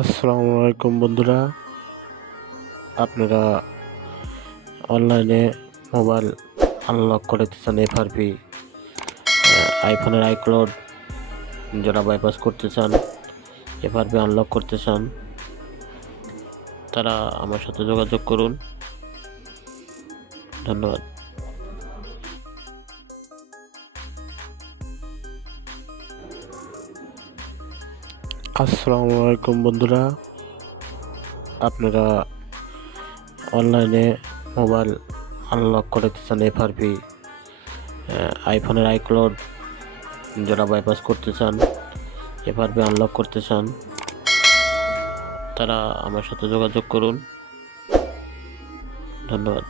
আসসালামু আলাইকুম বন্ধুরা, আপনারা অনলাইনে মোবাইল আনলক করতে চান। এফআরপি আইফোনের আইক্লাউড যারা বাইপাস করতে চান, এফআরপি আনলক করতে চান, তারা আমার সাথে যোগাযোগ করুন। ধন্যবাদ। আসসালামু আলাইকুম বন্ধুরা, আপনারা অনলাইনে মোবাইল আনলক করতে চান। এফআরপি আইফোনের আইক্লাউড যারা বাইপাস করতে চান, এফআরপি আনলক করতে চান, তারা আমার সাথে যোগাযোগ করুন। ধন্যবাদ।